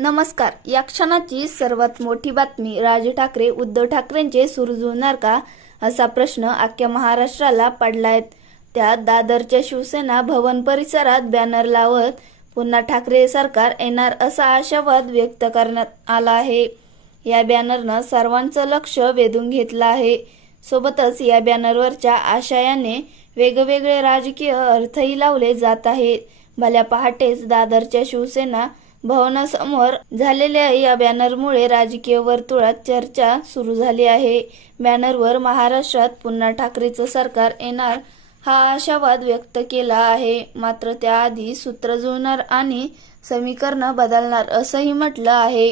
नमस्कार. या क्षणाची सर्वात मोठी बातमी राज ठाकरे उद्धव ठाकरेंचे सुरू जुळणार का? असा प्रश्न अख्ख्या महाराष्ट्राला पडलाय त्यात दादरच्या शिवसेना भवन परिसरात बॅनर लावत पुन्हा ठाकरे सरकार येणार असा आशावाद व्यक्त करण्यात आला आहे. या बॅनरनं सर्वांचं लक्ष वेधून घेतलं आहे. सोबतच या बॅनरवरच्या आशयाने वेगवेगळे राजकीय अर्थही लावले जात आहेत. भल्या पहाटेच दादरच्या शिवसेना भवनासमोर झालेल्या या बॅनरमुळे राजकीय वर्तुळात चर्चा सुरू झाली आहे. बॅनरवर महाराष्ट्रात पुन्हा ठाकरेचं सरकार येणार हा आशावाद व्यक्त केला आहे. मात्र त्याआधी सूत्र जुळणार आणि समीकरणं बदलणार असंही म्हटलं आहे.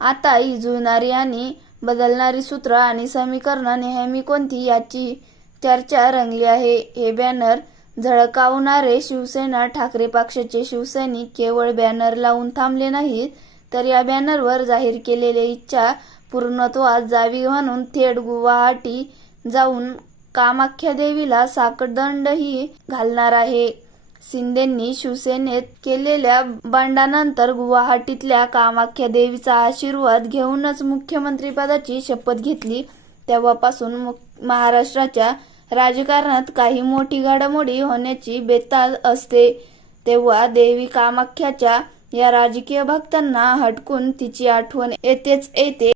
आता ही जुळणारी आणि बदलणारी सूत्र आणि समीकरणं नेहमी कोणती याची चर्चा रंगली आहे. हे बॅनर झळकावणारे शिवसेना ठाकरे पक्षाचे शिवसैनिक केवळ बॅनर लावून थांबले नाहीत तर या बॅनरवर जाहीर केलेली इच्छा पूर्णत्वात जावी म्हणून थेट गुवाहाटी जाऊन कामाख्या देवीला साकडदंडही घालणार आहे. शिंदेंनी शिवसेनेत केलेल्या बांडानंतर गुवाहाटीतल्या कामाख्या देवीचा आशीर्वाद घेऊनच मुख्यमंत्रीपदाची शपथ घेतली. तेव्हापासून मुख- महाराष्ट्राच्या राजकारणात काही मोठी घडामोडी होण्याची बेताल असते. तेव्हा देवी कामाख्याच्या या राजकीय भक्तांना हटकून तिची आठवण येतेच येते.